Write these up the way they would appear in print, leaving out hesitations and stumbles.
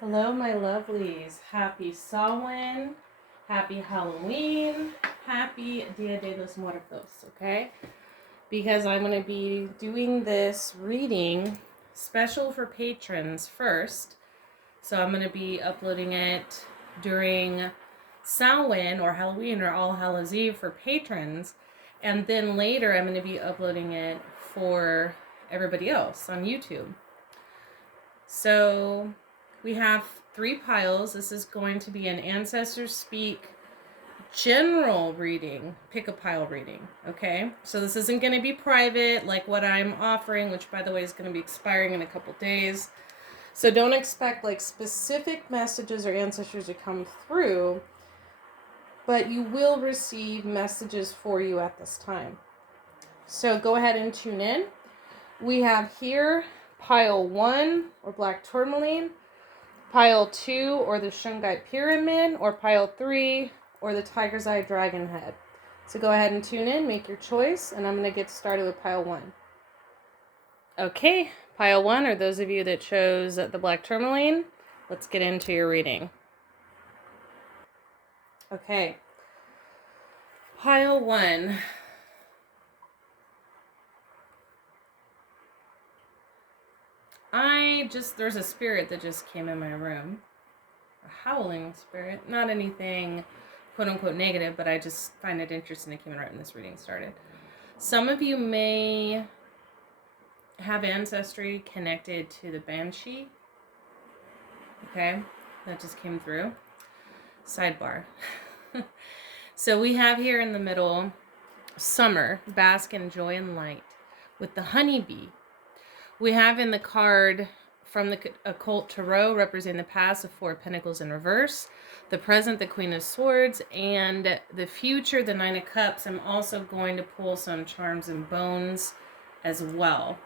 Hello, my lovelies. Happy Samhain, happy Halloween, happy Dia de los Muertos, okay? Because I'm going to be doing this reading special for patrons first. So I'm going to be uploading it during Samhain or Halloween or All Hallows Eve for patrons. And then later I'm going to be uploading it for everybody else on YouTube. So we have 3 piles. This is going to be an Ancestors Speak general reading, pick a pile reading, okay? So this isn't going to be private like what I'm offering, which by the way is going to be expiring in a couple days. So don't expect like specific messages or ancestors to come through, but you will receive messages for you at this time. So go ahead and tune in. We have here pile 1 or black tourmaline, pile 2 or the Shungite pyramid, or pile 3 or the tiger's eye dragon head. So go ahead and tune in, make your choice, and I'm going to get started with pile 1. Okay, pile 1 are those of you that chose the black tourmaline. Let's get into your reading. Okay, pile 1. There's a spirit that just came in my room. A howling spirit. Not anything quote unquote negative, but I just find it interesting. It came in right when this reading started. Some of you may have ancestry connected to the Banshee. Okay, that just came through. Sidebar. So we have here in the middle, summer, bask in joy and light, with the honeybee. We have in the card from the occult tarot representing the past, the 4 of Pentacles in reverse, the present, the Queen of Swords, and the future, the 9 of Cups. I'm also going to pull some charms and bones as well.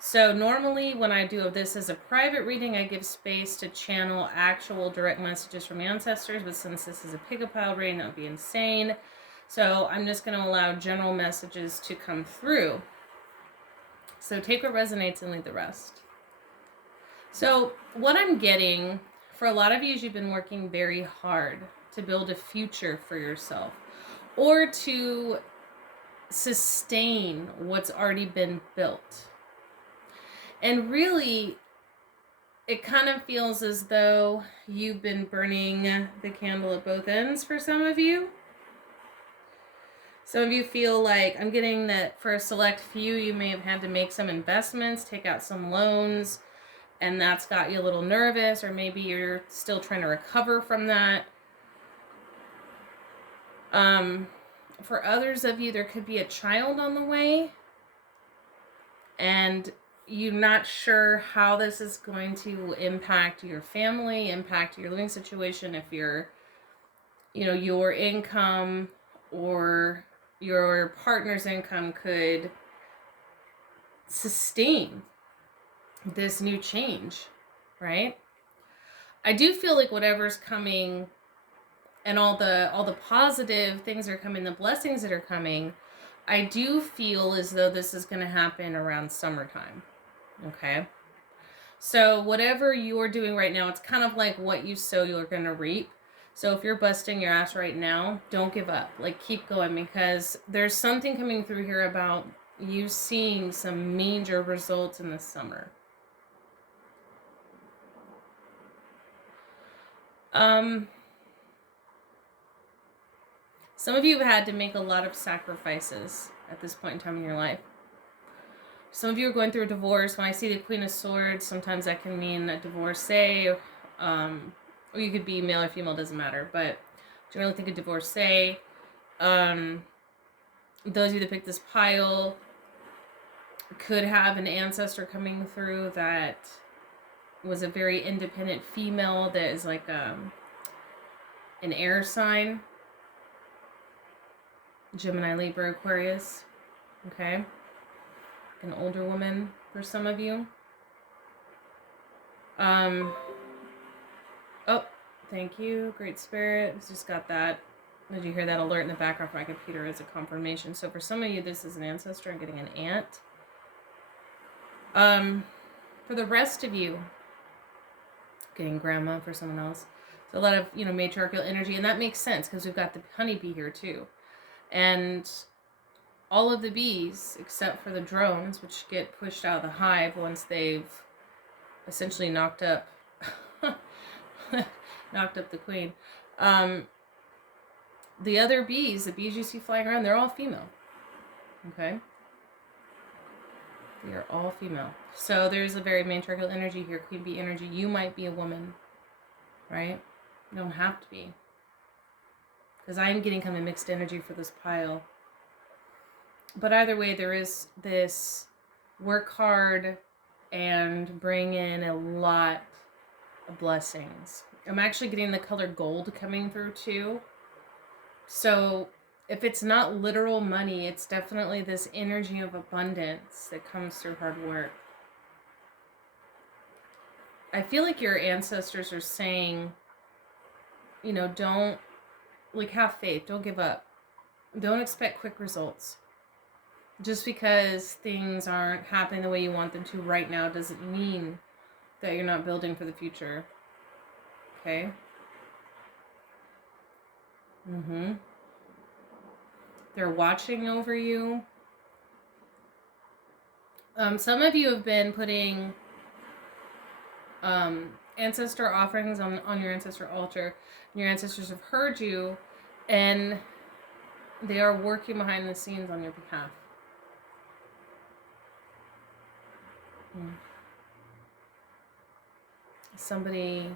So normally when I do this as a private reading, I give space to channel actual direct messages from ancestors, but since this is a pick-a-pile reading, that would be insane. So I'm just going to allow general messages to come through. So take what resonates and leave the rest. So what I'm getting, for a lot of you, is you've been working very hard to build a future for yourself or to sustain what's already been built. And really, it kind of feels as though you've been burning the candle at both ends for some of you. Some of you feel like, I'm getting that for a select few, you may have had to make some investments, take out some loans, and that's got you a little nervous, or maybe you're still trying to recover from that. For others of you, there could be a child on the way, and you're not sure how this is going to impact your family, impact your living situation, if your income or your partner's income could sustain this new change, right? I do feel like whatever's coming and all the positive things are coming, the blessings that are coming, I do feel as though this is going to happen around summertime. Okay? So whatever you're doing right now, it's kind of like what you sow, you're going to reap. So if you're busting your ass right now, don't give up. Like, keep going, because there's something coming through here about you seeing some major results in the summer. Some of you have had to make a lot of sacrifices at this point in time in your life. Some of you are going through a divorce. When I see the Queen of Swords, sometimes that can mean a divorcee, or you could be male or female, doesn't matter. But generally think a divorcee. Those of you that picked this pile could have an ancestor coming through that was a very independent female that is like an air sign. Gemini, Libra, Aquarius. Okay. An older woman for some of you. Oh, thank you, Great Spirit. Just got that. Did you hear that alert in the background from my computer as a confirmation? So for some of you, this is an ancestor. I'm getting an aunt. For the rest of you, getting grandma for someone else. So a lot of, matriarchal energy, and that makes sense because we've got the honeybee here too. And all of the bees, except for the drones, which get pushed out of the hive once they've essentially knocked up the queen. The other bees, the bees you see flying around, they're all female. Okay? They are all female. So there's a very matriarchal energy here, queen bee energy. You might be a woman, right? You don't have to be. Because I'm getting kind of mixed energy for this pile. But either way, there is this work hard and bring in a lot of blessings. I'm actually getting the color gold coming through too. So if it's not literal money, it's definitely this energy of abundance that comes through hard work. I feel like your ancestors are saying, don't, have faith. Don't give up. Don't expect quick results. Just because things aren't happening the way you want them to right now doesn't mean that you're not building for the future. Okay? They're watching over you. Some of you have been putting ancestor offerings on your ancestor altar. Your ancestors have heard you, and they are working behind the scenes on your behalf. Somebody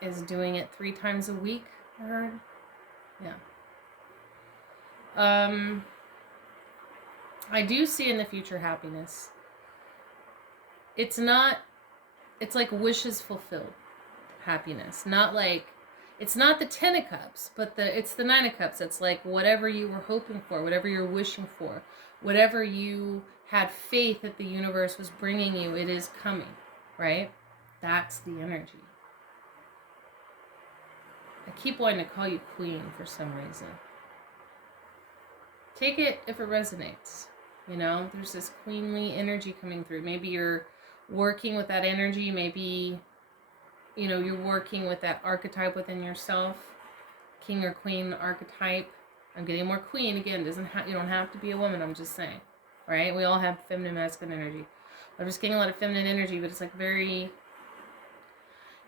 is doing it 3 times a week, I heard. Yeah. I do see in the future happiness. It's like wishes fulfilled happiness. It's not the 10 of cups, but it's the 9 of cups. It's like whatever you were hoping for, whatever you're wishing for, whatever you had faith that the universe was bringing you, it is coming, right? That's the energy. I keep wanting to call you queen for some reason. Take it if it resonates. There's this queenly energy coming through. Maybe you're working with that energy. Maybe, you're working with that archetype within yourself. King or queen archetype. I'm getting more queen again. You don't have to be a woman. I'm just saying. Right? We all have feminine, masculine energy. I'm just getting a lot of feminine energy, but it's like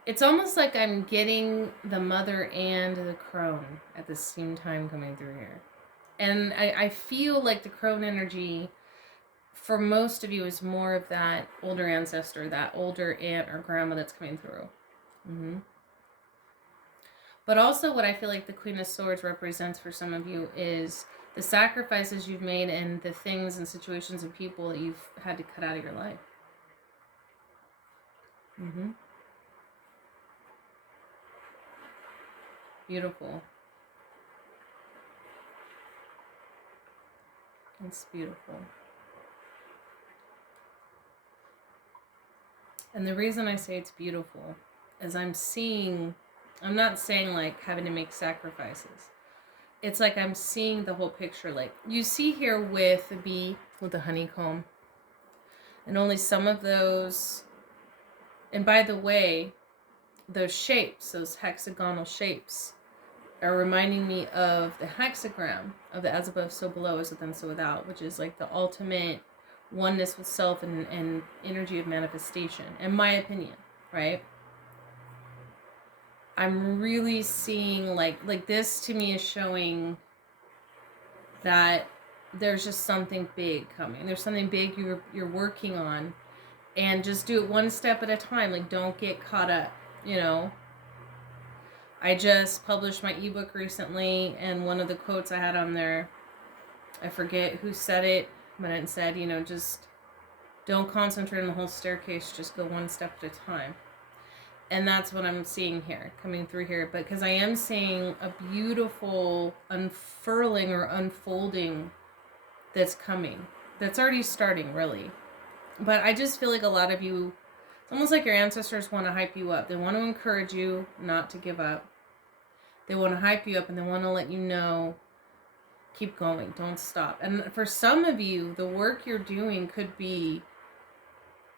it's almost like I'm getting the mother and the crone at the same time coming through here. And I feel like the crone energy, for most of you, is more of that older ancestor, that older aunt or grandma that's coming through. But also what I feel like the Queen of Swords represents for some of you is the sacrifices you've made and the things and situations and people that you've had to cut out of your life. Beautiful. It's beautiful. And the reason I say it's beautiful is I'm not saying like having to make sacrifices. It's like I'm seeing the whole picture. Like you see here with the bee, with the honeycomb, and only some of those, and by the way, those shapes, those hexagonal shapes, are reminding me of the hexagram of the as above, so below, as within, so without, which is like the ultimate oneness with self and energy of manifestation, in my opinion, right? I'm really seeing like this to me is showing that there's just something big coming. There's something big you're working on, and just do it one step at a time. Like don't get caught up, I just published my ebook recently, and one of the quotes I had on there, I forget who said it, but it said, just don't concentrate on the whole staircase, just go one step at a time. And that's what I'm seeing here, coming through here. But because I am seeing a beautiful unfurling or unfolding that's coming. That's already starting, really. But I just feel like a lot of you, it's almost like your ancestors want to hype you up. They want to encourage you not to give up. They want to hype you up, and they want to let you know, keep going, don't stop. And for some of you, the work you're doing could be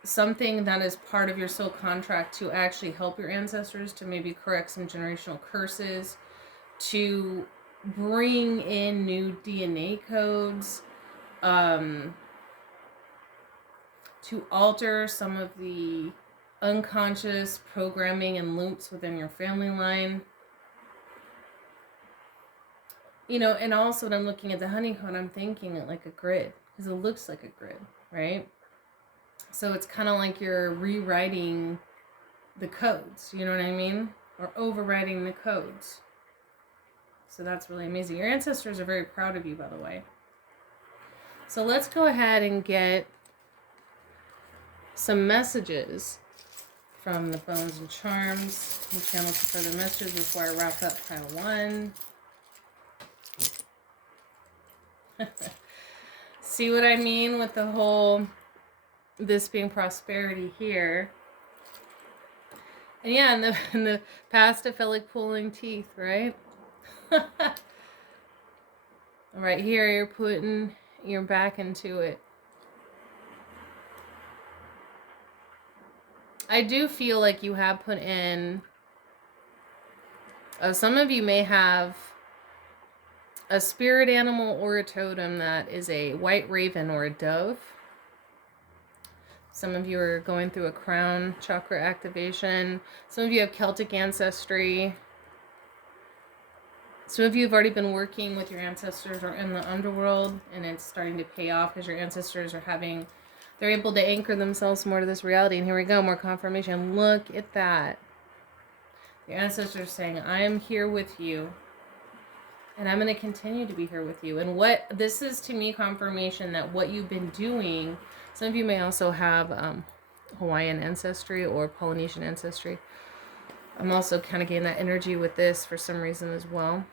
something that is part of your soul contract to actually help your ancestors, to maybe correct some generational curses, to bring in new DNA codes, to alter some of the unconscious programming and loops within your family line. You know, and also when I'm looking at the honeycomb, I'm thinking it like a grid, because it looks like a grid, right? So it's kind of like you're rewriting the codes, you know what I mean? Or overriding the codes. So that's really amazing. Your ancestors are very proud of you, by the way. So let's go ahead and get some messages from the Bones and Charms and channel some further messages before I wrap up pile 1. See what I mean with the whole, this being prosperity here. And yeah, in the past it felt like pulling teeth, right? Right here, you're putting your back into it. I do feel like you have put in, some of you may have a spirit animal or a totem that is a white raven or a dove. Some of you are going through a crown chakra activation. Some of you have Celtic ancestry. Some of you have already been working with your ancestors or in the underworld, and it's starting to pay off because your ancestors are having, they're able to anchor themselves more to this reality. And here we go, more confirmation. Look at that. Your ancestors are saying, I am here with you, and I'm going to continue to be here with you. And what this is to me confirmation that what you've been doing, some of you may also have Hawaiian ancestry or Polynesian ancestry. I'm also kind of getting that energy with this for some reason as well.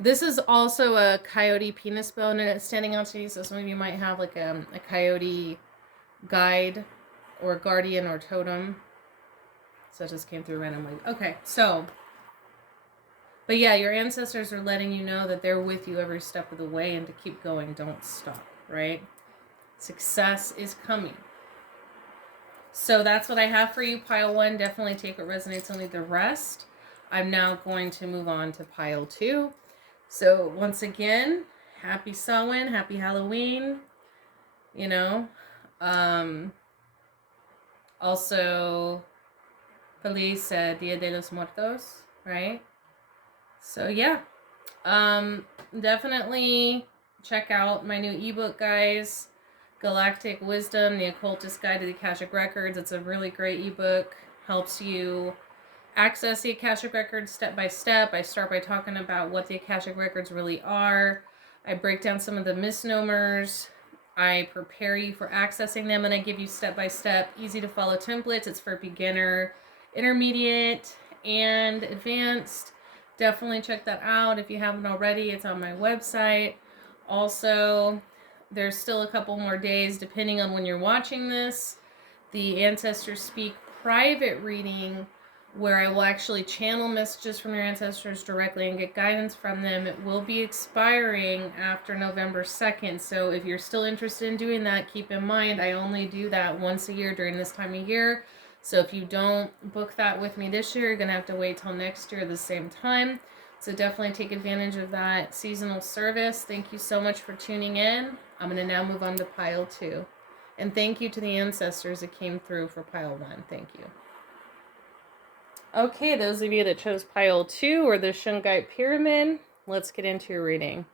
This is also a coyote penis bone, and it's standing out to you. So some of you might have like a coyote guide or guardian or totem. So it just came through randomly. Okay, so, but yeah, your ancestors are letting you know that they're with you every step of the way and to keep going, don't stop, right? Success is coming. So that's what I have for you, pile 1. Definitely take what resonates and leave the rest. I'm now going to move on to pile 2. So once again, happy Samhain, happy Halloween, you know. Also, Feliz Dia de los Muertos, right? So yeah, definitely check out my new ebook, guys. Galactic Wisdom, the Occultist Guide to the Akashic Records. It's a really great ebook. Helps you access the Akashic Records step by step. I start by talking about what the Akashic Records really are. I break down some of the misnomers. I prepare you for accessing them, and I give you step-by-step, easy-to-follow templates. It's for beginner, intermediate, and advanced. Definitely check that out if you haven't already. It's on my website. Also, there's still a couple more days, depending on when you're watching this. The Ancestors Speak private reading, where I will actually channel messages from your ancestors directly and get guidance from them. It will be expiring after November 2nd. So if you're still interested in doing that, keep in mind, I only do that once a year during this time of year. So if you don't book that with me this year, you're going to have to wait till next year at the same time. So definitely take advantage of that seasonal service. Thank you so much for tuning in. I'm going to now move on to pile 2. And thank you to the ancestors that came through for pile 1. Thank you. Okay, those of you that chose pile 2 or the Shungite Pyramid, let's get into your reading.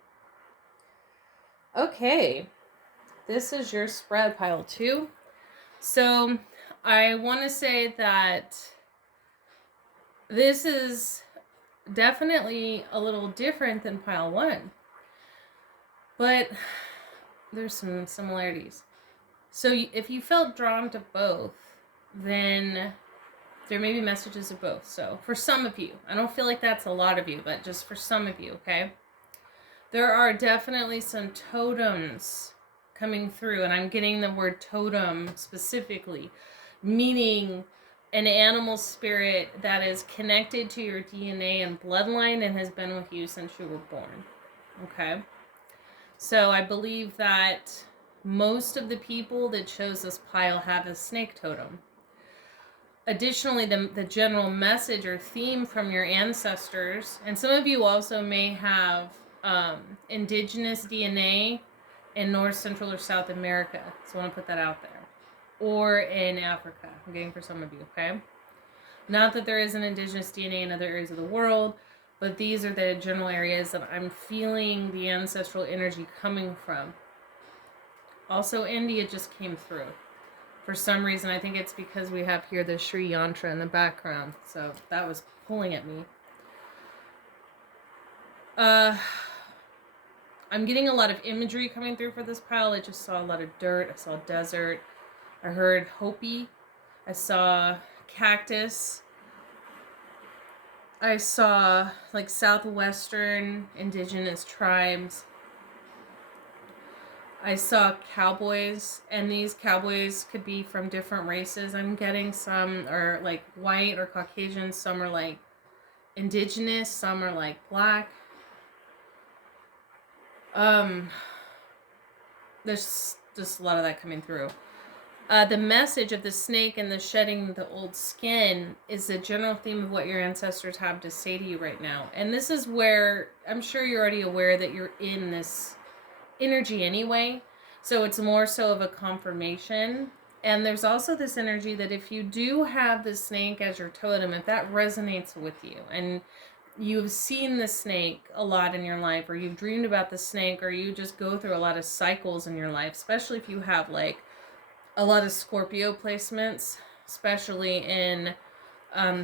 Okay, this is your spread, pile 2. So I want to say that this is definitely a little different than pile 1, but there's some similarities. So if you felt drawn to both, then there may be messages of both. So for some of you, I don't feel like that's a lot of you, but just for some of you, okay? There are definitely some totems coming through, and I'm getting the word totem specifically, meaning an animal spirit that is connected to your DNA and bloodline and has been with you since you were born, okay? So I believe that most of the people that chose this pile have a snake totem. Additionally, the general message or theme from your ancestors, and some of you also may have indigenous DNA in North, Central, or South America. So I want to put that out there. Or in Africa. I'm getting for some of you, okay? Not that there isn't indigenous DNA in other areas of the world, but these are the general areas that I'm feeling the ancestral energy coming from. Also, India just came through. For some reason, I think it's because we have here the Sri Yantra in the background. So that was pulling at me. I'm getting a lot of imagery coming through for this pile. I just saw a lot of dirt. I saw desert. I heard Hopi. I saw cactus. I saw like southwestern indigenous tribes. I saw cowboys, and these cowboys could be from different races. I'm getting some are like white or Caucasian, some are like indigenous, some are like black. There's just a lot of that coming through. The message of the snake and the shedding the old skin is the general theme of what your ancestors have to say to you right now. And this is where I'm sure you're already aware that you're in this energy anyway. So it's more so of a confirmation. And there's also this energy that if you do have the snake as your totem, if that resonates with you and you've seen the snake a lot in your life, or you've dreamed about the snake, or you just go through a lot of cycles in your life, especially if you have like a lot of Scorpio placements, especially in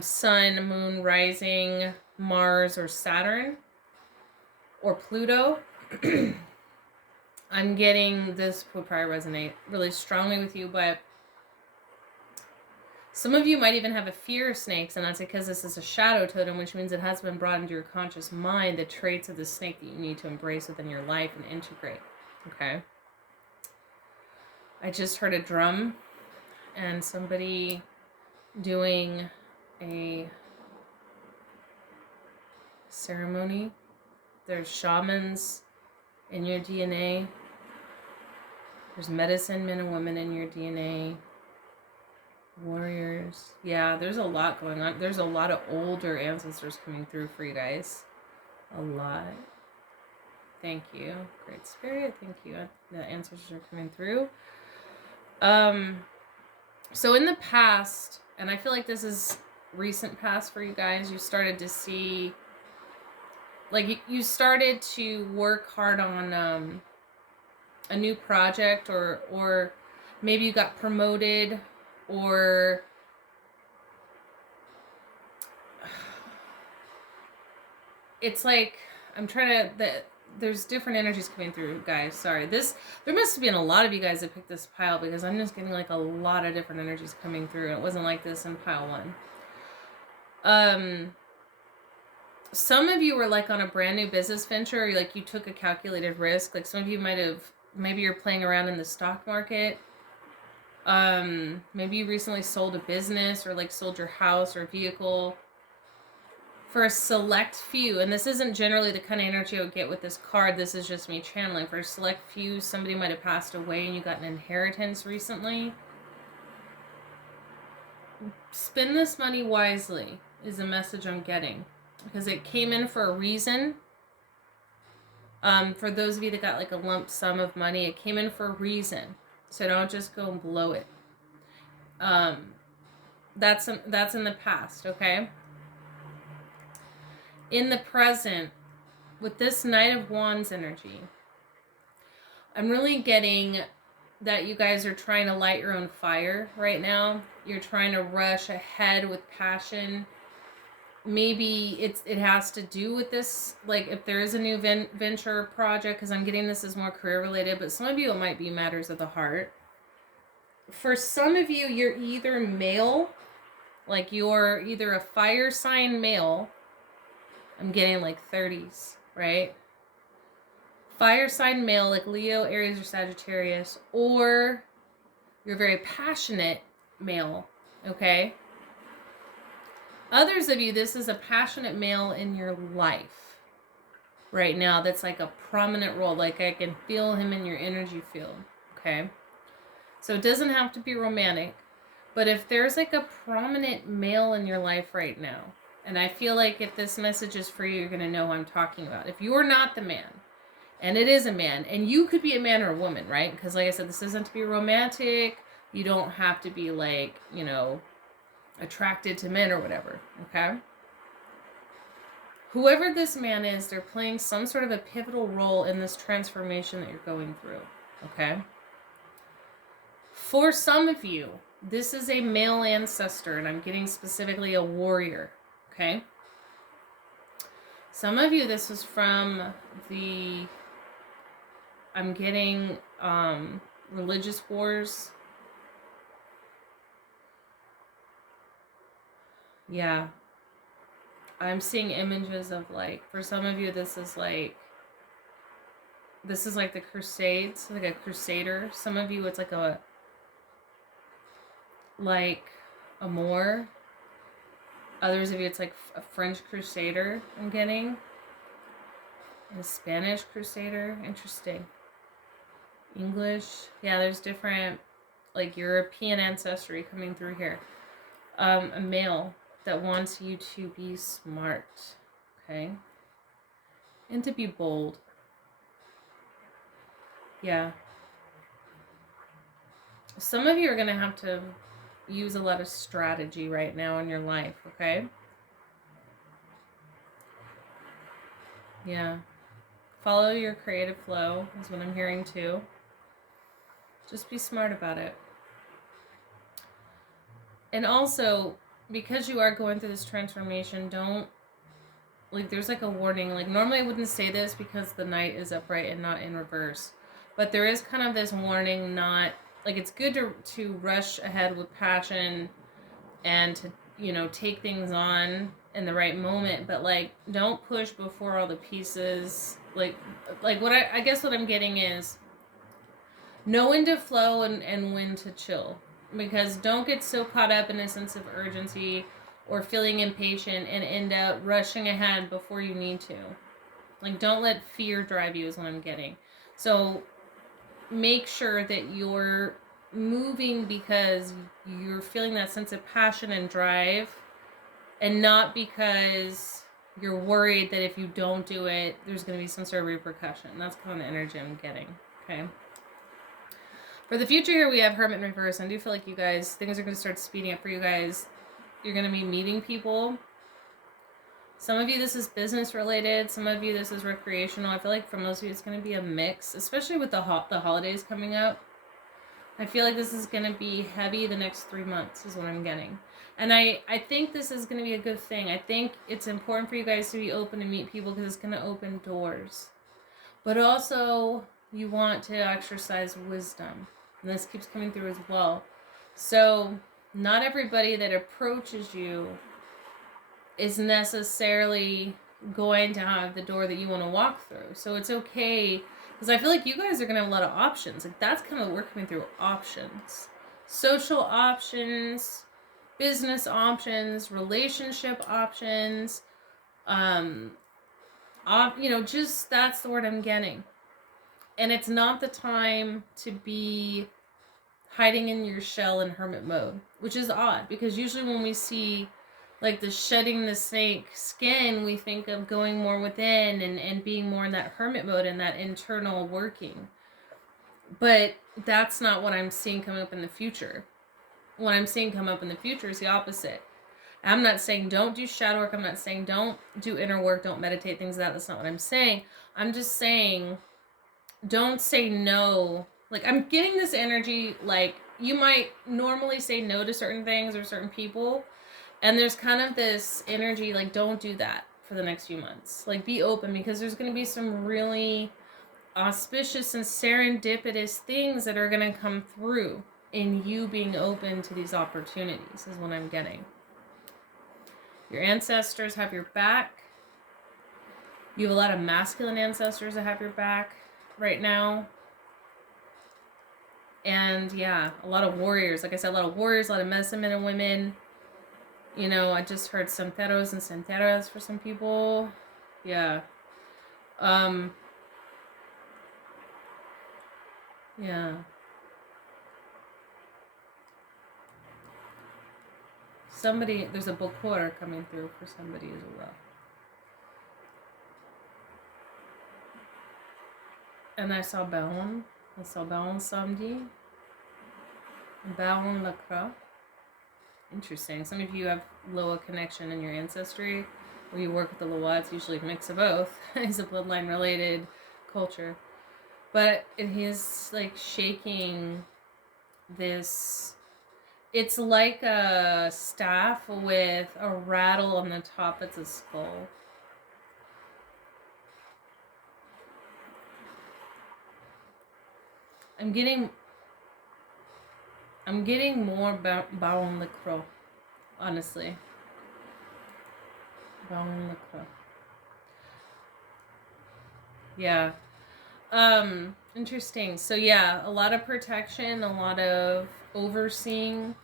Sun, Moon, Rising, Mars, or Saturn, or Pluto. I'm getting this would probably resonate really strongly with you, but some of you might even have a fear of snakes, and that's because this is a shadow totem, which means it has been brought into your conscious mind, the traits of the snake that you need to embrace within your life and integrate. Okay? I just heard a drum and somebody doing a ceremony. There's shamans in your DNA. There's medicine men and women in your DNA. Warriors. Yeah, there's a lot going on. There's a lot of older ancestors coming through for you guys. A lot. Thank you. Great Spirit. Thank you. The ancestors are coming through. So in the past, and I feel like this is recent past for you guys, you started to see, like you started to work hard on a new project, or maybe you got promoted, or it's like I'm trying to there's different energies coming through, guys. Sorry, there must have been a lot of you guys that picked this pile, because I'm just getting like a lot of different energies coming through. It wasn't like this in pile 1. Some of you were like on a brand new business venture, or like you took a calculated risk. Like some of you maybe you're playing around in the stock market. Maybe you recently sold a business, or like sold your house or vehicle. For a select few, and this isn't generally the kind of energy I would get with this card, this is just me channeling. For a select few, somebody might have passed away and you got an inheritance recently. Spend this money wisely is a message I'm getting, because it came in for a reason. For those of you that got like a lump sum of money, it came in for a reason. So don't just go and blow it. That's in the past, okay? In the present, with this Knight of Wands energy, I'm really getting that you guys are trying to light your own fire right now. You're trying to rush ahead with passion. Maybe it has to do with this, like if there is a new venture project, because I'm getting this as more career related, but some of you it might be matters of the heart. For some of you, you're either male, like you're either a fire sign male. I'm getting like 30s, right? Fire sign male, like Leo, Aries, or Sagittarius, or you're very passionate male, okay? Others of you, this is a passionate male in your life. right now that's like a prominent role. Like I can feel him in your energy field. Okay. So it doesn't have to be romantic. But if there's like a prominent male in your life right now, and I feel like if this message is for you, you're going to know who I'm talking about. If you're not the man, and it is a man, and you could be a man or a woman, right? Because like I said, this isn't to be romantic. You don't have to be like, you know, attracted to men or whatever, okay? Whoever this man is, they're playing some sort of a pivotal role in this transformation that you're going through, okay? For some of you, this is a male ancestor, and I'm getting specifically a warrior, okay? Some of you, this is from the, I'm getting religious wars. Yeah. I'm seeing images of like, for some of you, this is like the Crusades, like a crusader. Some of you, it's like a Moor. Others of you, it's like a French crusader, I'm getting. A Spanish crusader. Interesting. English. Yeah, there's different, like, European ancestry coming through here. A male that wants you to be smart, okay? And to be bold. Yeah. Some of you are going to have to use a lot of strategy right now in your life, okay? Yeah. Follow your creative flow is what I'm hearing too. Just be smart about it. And also, because you are going through this transformation, don't, like, there's like a warning. Like, normally I wouldn't say this because the knight is upright and not in reverse. But there is kind of this warning, not, like, it's good to rush ahead with passion and to, you know, take things on in the right moment. But, like, don't push before all the pieces. Like what I guess what I'm getting is know when to flow and when to chill. Because don't get so caught up in a sense of urgency or feeling impatient and end up rushing ahead before you need to. Like, don't let fear drive you is what I'm getting. So make sure that you're moving because you're feeling that sense of passion and drive, and not because you're worried that if you don't do it, there's going to be some sort of repercussion. That's kind of the energy I'm getting, okay? For the future here, we have Hermit in reverse. I do feel like you guys, things are going to start speeding up for you guys. You're going to be meeting people. Some of you, this is business related. Some of you, this is recreational. I feel like for most of you, it's going to be a mix, especially with the holidays coming up. I feel like this is going to be heavy the next 3 months is what I'm getting. And I think this is going to be a good thing. I think it's important for you guys to be open to meet people because it's going to open doors. But also, you want to exercise wisdom. And this keeps coming through as well. So, not everybody that approaches you is necessarily going to have the door that you want to walk through. So it's okay, because I feel like you guys are going to have a lot of options. Like, that's kind of what we're coming through, options. Social options, business options, relationship options. Just that's the word I'm getting. And it's not the time to be hiding in your shell in hermit mode, which is odd because usually when we see like the shedding the snake skin, we think of going more within and being more in that hermit mode and that internal working. But that's not what I'm seeing coming up in the future. What I'm seeing come up in the future is the opposite. I'm not saying don't do shadow work. I'm not saying don't do inner work, don't meditate, things like that. That's not what I'm saying. I'm just saying don't say no. Like, I'm getting this energy, like, you might normally say no to certain things or certain people, and there's kind of this energy, like, don't do that for the next few months. Like, be open, because there's going to be some really auspicious and serendipitous things that are going to come through in you being open to these opportunities, is what I'm getting. Your ancestors have your back. You have a lot of masculine ancestors that have your back right now. And yeah, a lot of warriors. Like I said, a lot of warriors, a lot of medicine men and women. You know, I just heard santeros and santeras for some people. Yeah. Yeah. Somebody, there's a bokor coming through for somebody as well. And I saw Baron Samedi. Baron Lacroix. Interesting. Some of you have Loa connection in your ancestry, or you work with the Loa. It's usually a mix of both. It's a bloodline related culture. But he is like shaking this. It's like a staff with a rattle on the top. It's a skull. I'm getting more Baron Lacroix, honestly. Baron Lacroix. Yeah. Interesting. So yeah, a lot of protection, a lot of overseeing,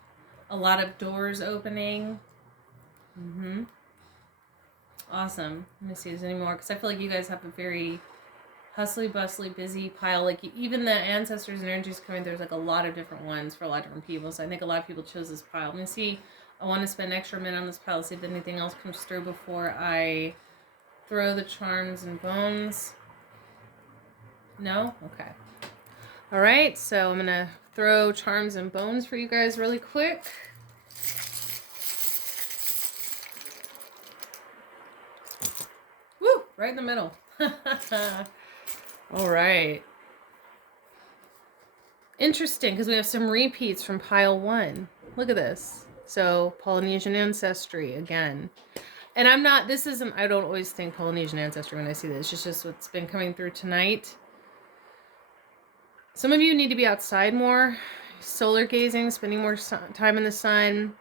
a lot of doors opening. Awesome. Let me see if there's any more, because I feel like you guys have a very hustly, bustly, busy pile. Like even the ancestors and energies coming, there's like a lot of different ones for a lot of different people. So I think a lot of people chose this pile. Let me see. I want to spend an extra minute on this pile, see if anything else comes through before I throw the charms and bones. No? Okay. All right, so I'm going to throw charms and bones for you guys really quick. Woo! Right in the middle. All right. Interesting, because we have some repeats from pile 1. Look at this. So, Polynesian ancestry again. And I don't always think Polynesian ancestry when I see this. It's just what's been coming through tonight. Some of you need to be outside more, solar gazing, spending more time in the sun.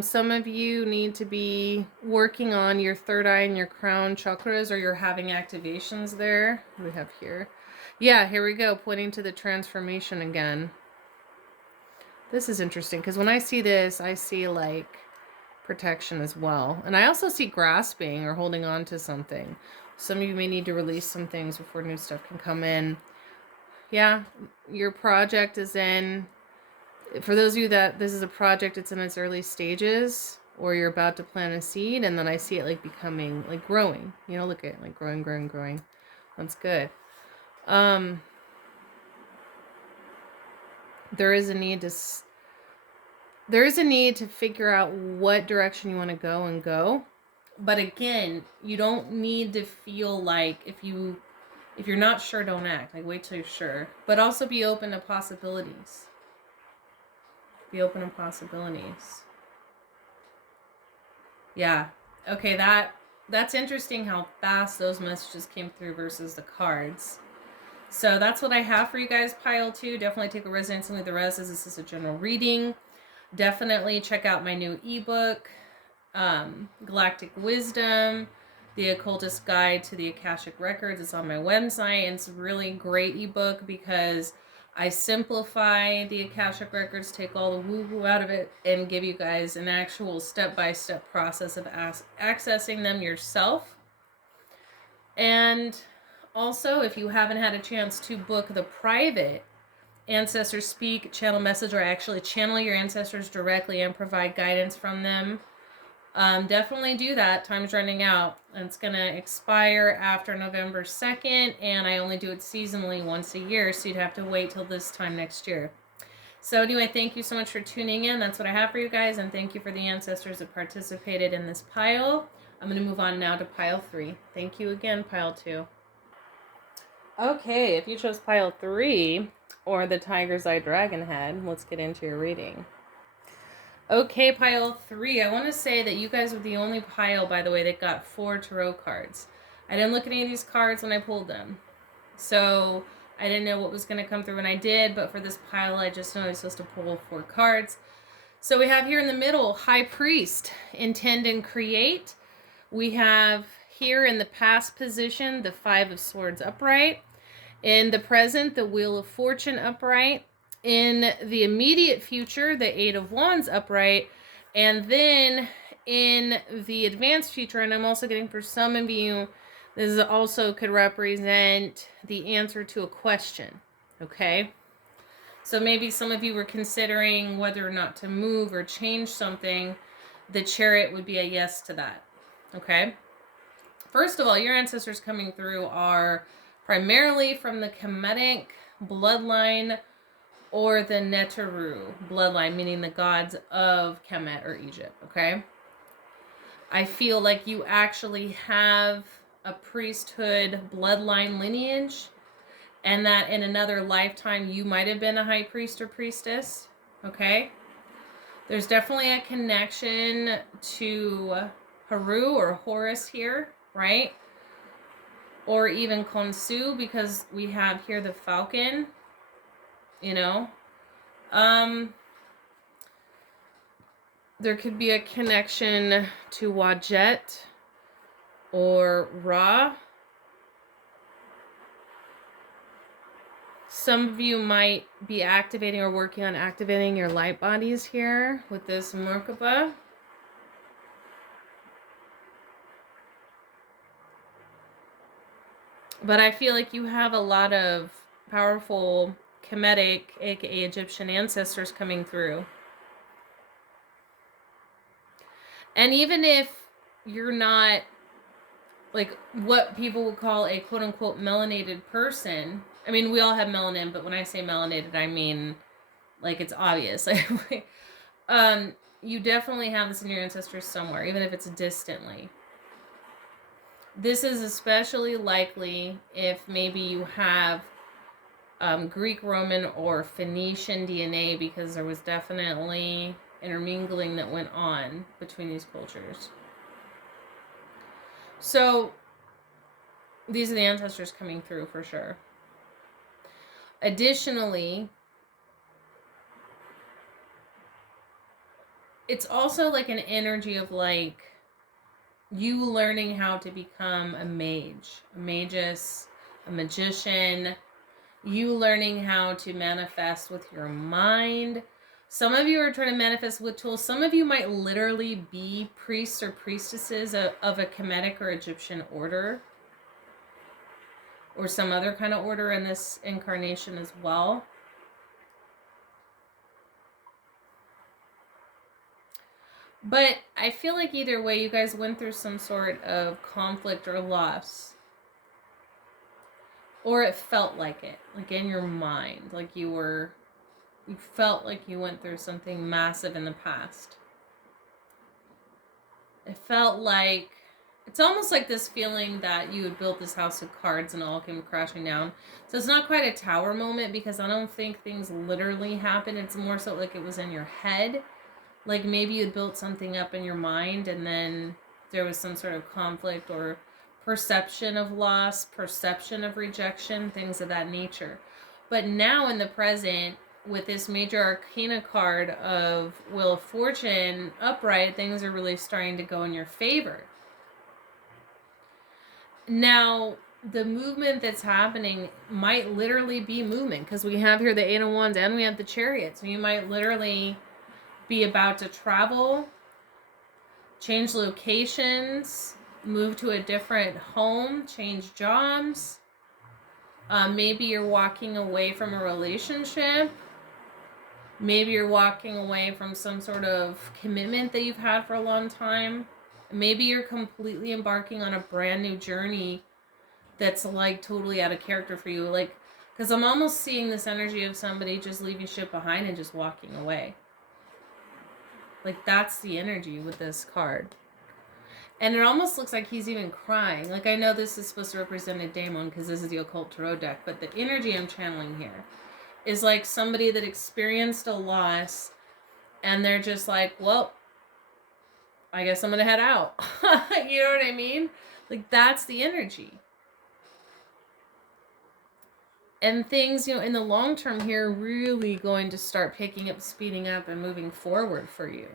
Some of you need to be working on your third eye and your crown chakras, or you're having activations there. What do we have here? Yeah, here we go, pointing to the transformation again. This is interesting, because when I see this, I see like protection as well. And I also see grasping or holding on to something. Some of you may need to release some things before new stuff can come in. Yeah, your project is in, for those of you that this is a project, it's in its early stages, or you're about to plant a seed, and then I see it like becoming, like growing. You know, look at it, like growing, growing, growing. That's good. There is a need to figure out what direction you want to go. But again, you don't need to feel like if you're not sure, don't act. Like, wait till you're sure. But also be open to possibilities. Be open to possibilities. Yeah. Okay, that's interesting how fast those messages came through versus the cards. So that's what I have for you guys, pile 2. Definitely take a resonance and leave the rest, as this is a general reading. Definitely check out my new ebook, Galactic Wisdom, the Occultist Guide to the Akashic Records. It's on my website, and it's a really great ebook because I simplify the Akashic Records, take all the woo-woo out of it, and give you guys an actual step-by-step process of accessing them yourself. And also, if you haven't had a chance to book the private Ancestors Speak channel message, or actually channel your ancestors directly and provide guidance from them, definitely do that. Time's running out. It's going to expire after November 2nd, and I only do it seasonally once a year, so you'd have to wait till this time next year. So anyway, thank you so much for tuning in. That's what I have for you guys, and thank you for the ancestors that participated in this pile. I'm going to move on now to pile 3. Thank you again, pile 2. Okay, if you chose pile 3, or the Tiger's Eye Dragon Head, let's get into your reading. Okay, pile 3. I want to say that you guys were the only pile, by the way, that got 4 tarot cards. I didn't look at any of these cards when I pulled them. So I didn't know what was going to come through when I did, but for this pile, I just know I was supposed to pull 4 cards. So we have here in the middle, High Priest, Intend and Create. We have here in the past position, the 5 of Swords upright. In the present, the Wheel of Fortune upright. In the immediate future, the 8 of Wands upright. And then in the advanced future, and I'm also getting for some of you This also could represent the answer to a question, okay? So maybe some of you were considering whether or not to move or change something. The Chariot would be a yes to that, okay? First of all, your ancestors coming through are primarily from the Kemetic bloodline or the Neteru bloodline, meaning the gods of Kemet or Egypt, okay? I feel like you actually have a priesthood bloodline lineage, and that in another lifetime you might have been a high priest or priestess, okay? There's definitely a connection to Haru or Horus here, right? Or even Khonsu, because we have here the falcon, you know? There could be a connection to Wadjet or Ra. Some of you might be activating or working on activating your light bodies here with this Merkaba. But I feel like you have a lot of powerful Kemetic, aka Egyptian ancestors coming through. And even if you're not like what people would call a quote unquote melanated person, I mean, we all have melanin, but when I say melanated, I mean like it's obvious. You definitely have this in your ancestors somewhere, even if it's distantly. This is especially likely if maybe you have Greek, Roman, or Phoenician DNA, because there was definitely intermingling that went on between these cultures. So these are the ancestors coming through for sure. Additionally, it's also like an energy of like you learning how to become a mage, a magus, a magician, you learning how to manifest with your mind. Some of you are trying to manifest with tools. Some of you might literally be priests or priestesses of a Kemetic or Egyptian order, or some other kind of order in this incarnation as well. But I feel like either way, you guys went through some sort of conflict or loss. Or it felt like it, like in your mind, like you felt like you went through something massive in the past. It felt like, it's almost like this feeling that you had built this house of cards and all came crashing down. So it's not quite a tower moment, because I don't think things literally happened. It's more so like it was in your head. Like maybe you had built something up in your mind and then there was some sort of conflict or perception of loss, perception of rejection, things of that nature. But now in the present, with this major arcana card of Wheel of Fortune upright, things are really starting to go in your favor. Now, the movement that's happening might literally be movement, because we have here the Eight of Wands and we have the Chariot. So you might literally be about to travel, change locations, move to a different home, change jobs. Maybe you're walking away from a relationship. Maybe you're walking away from some sort of commitment that you've had for a long time. Maybe you're completely embarking on a brand new journey that's like totally out of character for you. Like, because I'm almost seeing this energy of somebody just leaving shit behind and just walking away. Like, that's the energy with this card. And it almost looks like he's even crying. Like, I know this is supposed to represent a daemon because this is the occult tarot deck, but the energy I'm channeling here is like somebody that experienced a loss and they're just like, well, I guess I'm going to head out. You know what I mean? Like, that's the energy. And things, in the long term here, really going to start picking up, speeding up, and moving forward for you.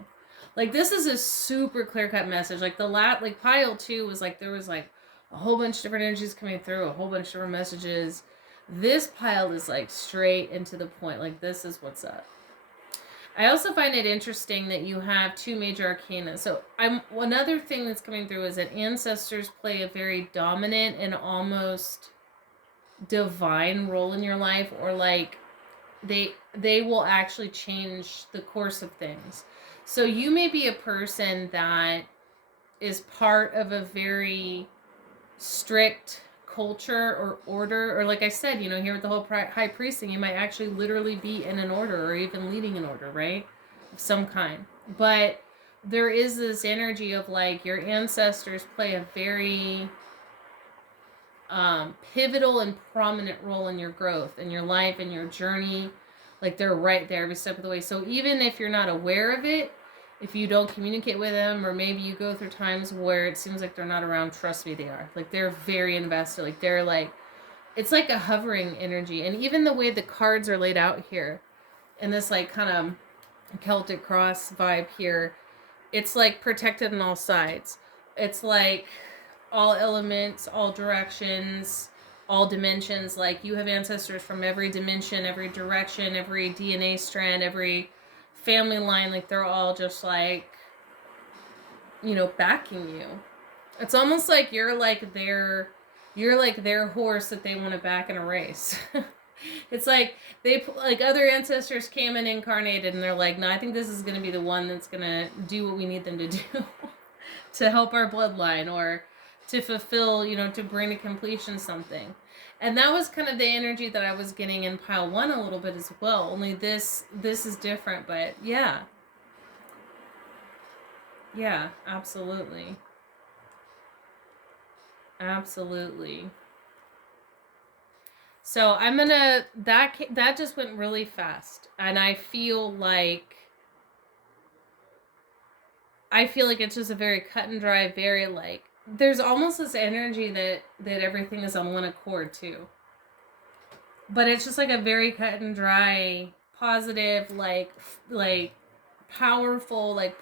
Like, this is a super clear-cut message. Like, pile 2 was like, there was like a whole bunch of different energies coming through, a whole bunch of different messages. This pile is like straight into the point. Like, this is what's up. I also find it interesting that you have 2 major arcana. So another thing that's coming through is that ancestors play a very dominant and almost divine role in your life, or like they will actually change the course of things. So you may be a person that is part of a very strict culture or order, or like I said, you know, here with the whole high priest thing, you might actually literally be in an order or even leading an order, right, of some kind. But there is this energy of like your ancestors play a very pivotal and prominent role in your growth, in your life, in your journey. Like they're right there every step of the way. So even if you're not aware of it, if you don't communicate with them, or maybe you go through times where it seems like they're not around, trust me, they are. Like they're very invested. Like they're like, it's like a hovering energy. And even the way the cards are laid out here, and this like kind of Celtic cross vibe here, it's like protected on all sides. It's like all elements, all directions, all dimensions. Like you have ancestors from every dimension, every direction, every DNA strand, every family line. Like they're all just like, you know, backing you. It's almost like you're like their horse that they want to back in a race. It's like they, like other ancestors came and incarnated, and they're like, no, I think this is going to be the one that's going to do what we need them to do to help our bloodline, or to fulfill, you know, to bring to completion something. And that was kind of the energy that I was getting in pile 1 a little bit as well. Only this is different, but yeah. Yeah, absolutely. Absolutely. So I'm gonna, that just went really fast, and I feel like it's just a very cut and dry, very like, there's almost this energy that everything is on one accord too. But it's just like a very cut and dry, positive, like powerful, like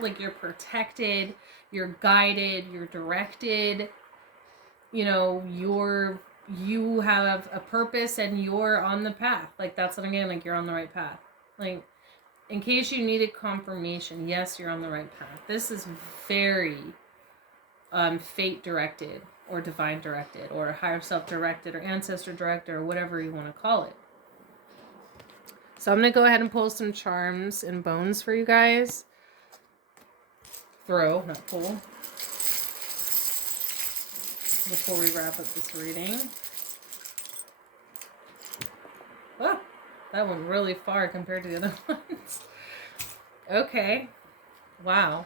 like you're protected, you're guided, you're directed. You know, you have a purpose and you're on the path. Like that's what I'm getting, like you're on the right path. Like in case you needed confirmation, yes, you're on the right path. This is very fate directed, or divine directed, or higher self directed, or ancestor directed, or whatever you want to call it. So I'm going to go ahead and pull some charms and bones for you guys. Throw, not pull. Before we wrap up this reading. Oh, that went really far compared to the other ones. Okay. Wow.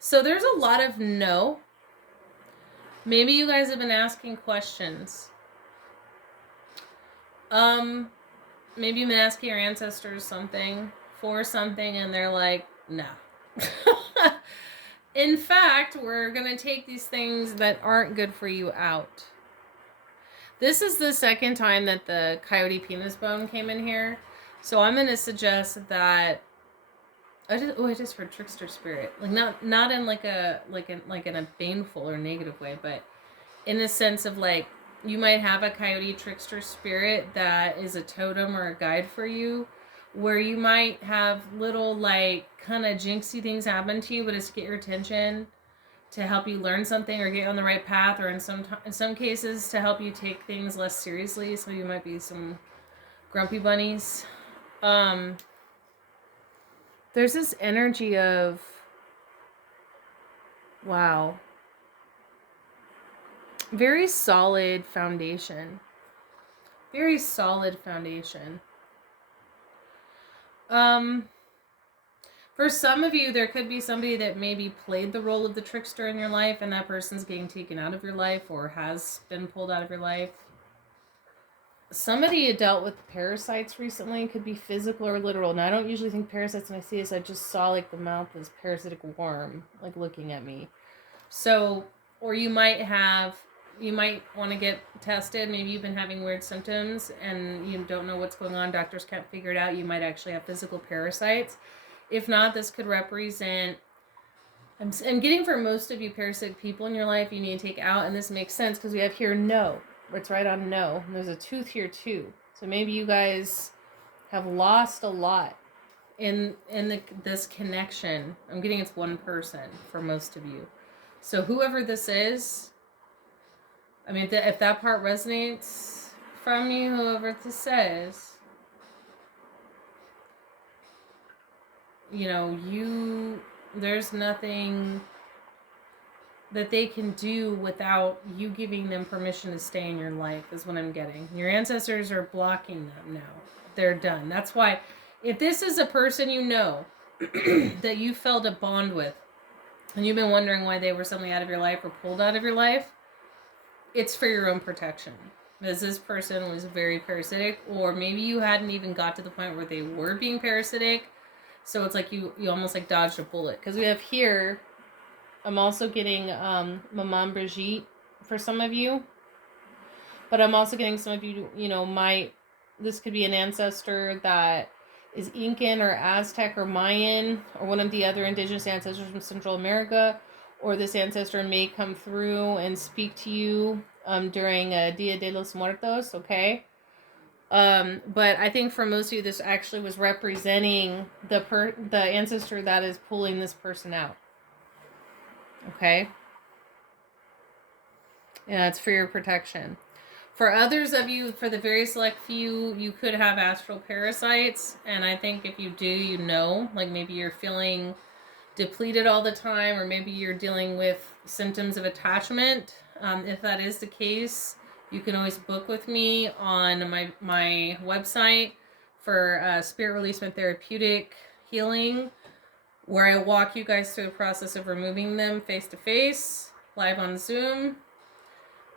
So there's a lot of no. Maybe you guys have been asking questions. Maybe you've been asking your ancestors something, for something, and they're like, no. In fact, we're going to take these things that aren't good for you out. This is the second time that the coyote penis bone came in here. So I'm going to suggest that I just heard trickster spirit. Like not in like in a baneful or negative way, but in the sense of like you might have a coyote trickster spirit that is a totem or a guide for you, where you might have little like kind of jinxy things happen to you, but it's to get your attention, to help you learn something or get on the right path, or in some cases to help you take things less seriously. So you might be some grumpy bunnies. There's this energy of, wow, very solid foundation. Very solid foundation. For some of you, there could be somebody that maybe played the role of the trickster in your life, and that person's getting taken out of your life or has been pulled out of your life. Somebody dealt with parasites recently. It could be physical or literal. Now, I don't usually think parasites when I see this. I just saw like the mouth of this parasitic worm like looking at me. So, or you might want to get tested. Maybe you've been having weird symptoms and you don't know what's going on. Doctors can't figure it out. You might actually have physical parasites. If not, this could represent, I'm getting for most of you parasitic people in your life, you need to take out, and this makes sense because we have here no. It's right on no. And there's a tooth here too. So maybe you guys have lost a lot in this connection. I'm getting it's one person for most of you. So whoever this is, I mean, if that part resonates from you, whoever this is, you know, there's nothing that they can do without you giving them permission to stay in your life, is what I'm getting. Your ancestors are blocking them now. They're done. That's why, if this is a person you know that you felt a bond with, and you've been wondering why they were suddenly out of your life or pulled out of your life, it's for your own protection. Because this person was very parasitic, or maybe you hadn't even got to the point where they were being parasitic. So it's like you almost like dodged a bullet. Because we have here, I'm also getting Maman Brigitte for some of you. But I'm also getting some of you, you know, this could be an ancestor that is Incan or Aztec or Mayan or one of the other indigenous ancestors from Central America. Or this ancestor may come through and speak to you during Dia de los Muertos, okay? But I think for most of you, this actually was representing the ancestor that is pulling this person out. Okay? Yeah, it's for your protection. For others of you, for the very select few, you could have astral parasites. And I think if you do, you know, like maybe you're feeling depleted all the time, or maybe you're dealing with symptoms of attachment. If that is the case, you can always book with me on my website for Spirit Releasement Therapeutic Healing, where I walk you guys through the process of removing them face-to-face, live on Zoom.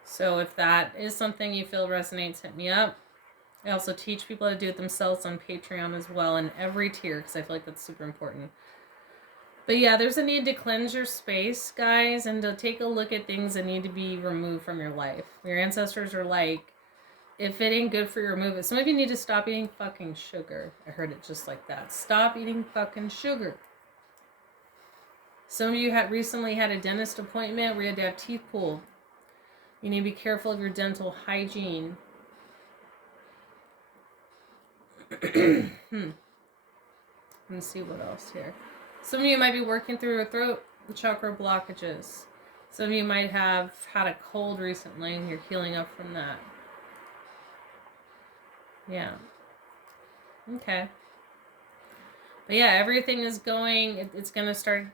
So if that is something you feel resonates, hit me up. I also teach people how to do it themselves on Patreon as well, in every tier, because I feel like that's super important. But yeah, there's a need to cleanse your space, guys, and to take a look at things that need to be removed from your life. Your ancestors are like, if it ain't good for you, remove it. Some of you need to stop eating fucking sugar. I heard it just like that. Stop eating fucking sugar. Some of you recently had a dentist appointment where you had to have teeth pulled. You need to be careful of your dental hygiene. Let's see what else here. Some of you might be working through your throat chakra blockages. Some of you might have had a cold recently and you're healing up from that. Yeah. Okay. But yeah, everything is going, it's gonna start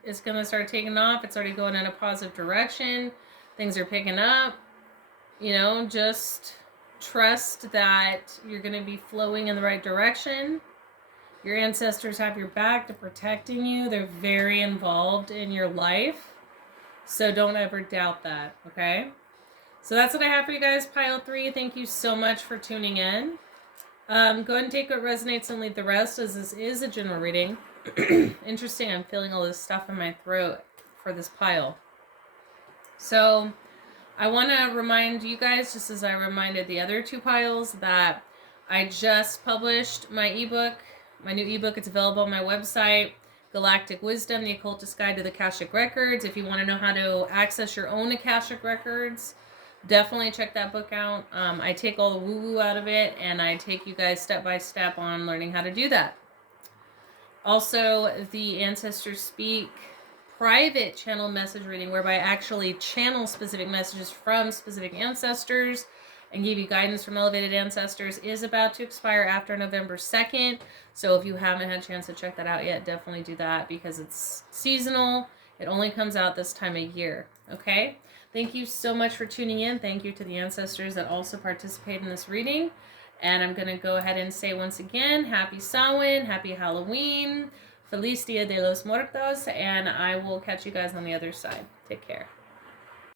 taking off. It's already going in a positive direction. Things are picking up. You know, just trust that you're gonna be flowing in the right direction. Your ancestors have your back. They're protecting you. They're very involved in your life. So don't ever doubt that, okay? So that's what I have for you guys, pile 3. Thank you so much for tuning in. Go ahead and take what resonates and leave the rest, as this is a general reading. Interesting, I'm feeling all this stuff in my throat for this pile. So I want to remind you guys, just as I reminded the other 2 piles, that I just published my ebook. My new ebook, it's available on my website, Galactic Wisdom, the Occultist Guide to the Akashic Records. If you want to know how to access your own Akashic Records, definitely check that book out. I take all the woo-woo out of it, and I take you guys step by step on learning how to do that. Also, the Ancestors Speak private channel message reading, whereby I actually channel specific messages from specific ancestors and give you guidance from elevated ancestors, is about to expire after November 2nd. So if you haven't had a chance to check that out yet, definitely do that, because it's seasonal. It only comes out this time of year. Okay? Thank you so much for tuning in. Thank you to the ancestors that also participate in this reading. And I'm going to go ahead and say once again, Happy Samhain, Happy Halloween, Feliz Dia de los Muertos, and I will catch you guys on the other side. Take care.